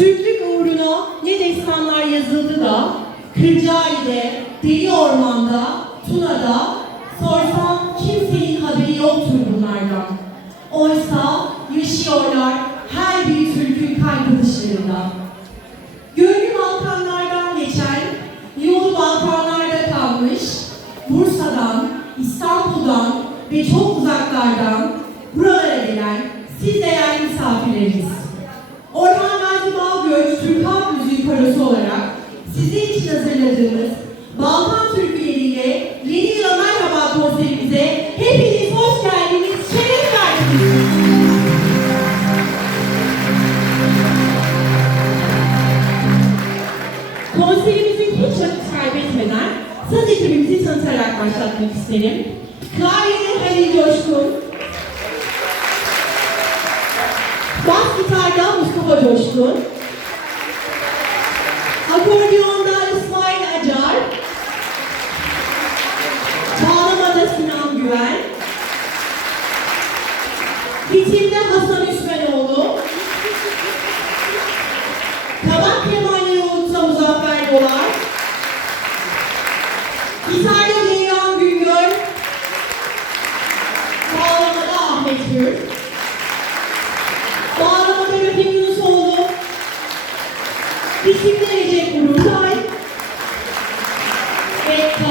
Türklük uğruna ne destanlar yazıldı da, Kırcaali'de, Deli Orman'da, Tuna'da, sorsan kimsenin haberi yoktur bunlardan. Oysa yaşıyorlar her bir Türk'ün kalp. Gönlü Balkanlardan geçen, yolu Balkanlarda kalmış, Bursa'dan, İstanbul'dan ve çok uzaklardan buralara gelen siz değerli misafirlerimiz. Orhan Gazi Balgöz Türk Halk Müziği Korosu olarak sizin için hazırladığımız Balkan türküleriyle Yeni Yıla Merhaba konserimize hepiniz hoş geldiniz, şeref verdiniz. Konserimizi hiç vakit kaybetmeden saz ekibimizi tanıtarak başlatmak isterim. Klavyede Halil Coşkun, bas gitarda Mustafa Coşkun, akordiyonda İsmail Acar, bağlamada Sinan Güven, ritimde Hasan Üsmenoğlu, Kabak Kemali Yolunda Muzaffer Dolar. Gitarda Ceylan Güngör. Bağlamada Ahmet Gür.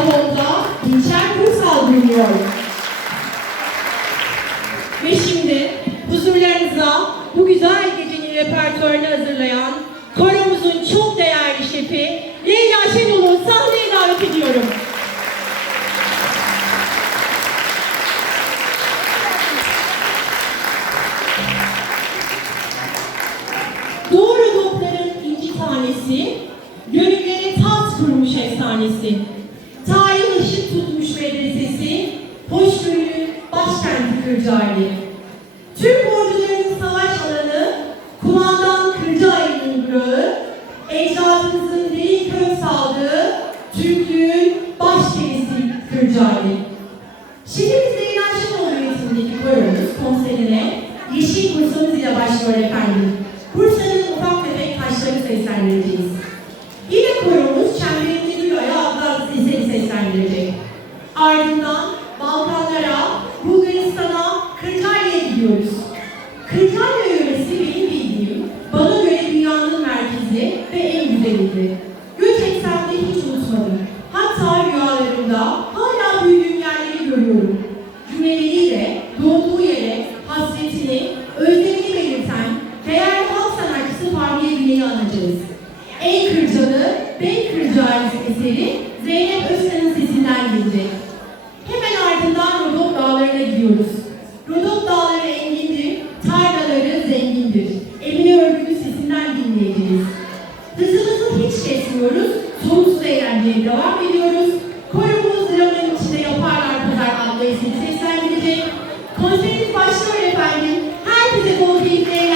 Kavon'da Dinçer Kursal bulunuyor. Ve şimdi huzurlarınıza bu güzel gecenin repertuarını hazırlayan koromuzun çok değerli şefi Leyla Şenol'u sahneye davet ediyorum. Doğru dokların inci tanesi, gönüllere tat kurmuş efsanesi. Kırcaali. Türk ordularının savaş alanı, kumandan Kırcaali'nin durağı, ecdadımızın derin kök saldığı Türklüğün başkenti Kırcaali. Şimdi biz Leyla Şenol yönetimindeki koromuz konserine Yeşil Kursumuz ile başlıyor efendim. Bursa'nın ufak tefek taşları seslendireceğiz. Yine koromuz Çemberinde Gül Aya adlı eseri seslendirecek. Ardından Balkanlara, Bulgaristan'a, Kırcaali'ye gidiyoruz. Kırcaali yöresi benim bildiğim, bana göre dünyanın merkezi ve en güzeliydi. Göç etsem de hiç unutmadım. Hatta rüyalarımda hala büyüdüğüm yerleri görüyorum. Cümleleriyle doğduğu yere hasretini, özlemini belirten değerli halk sanatçısı Fahriye Güney'i anacağız. Ey Kırcalı, Ben Kırcaali eseri Zeynep Özkan'ın sesinden gelecek. Basic 600 Continue for sure refining. High physical heating.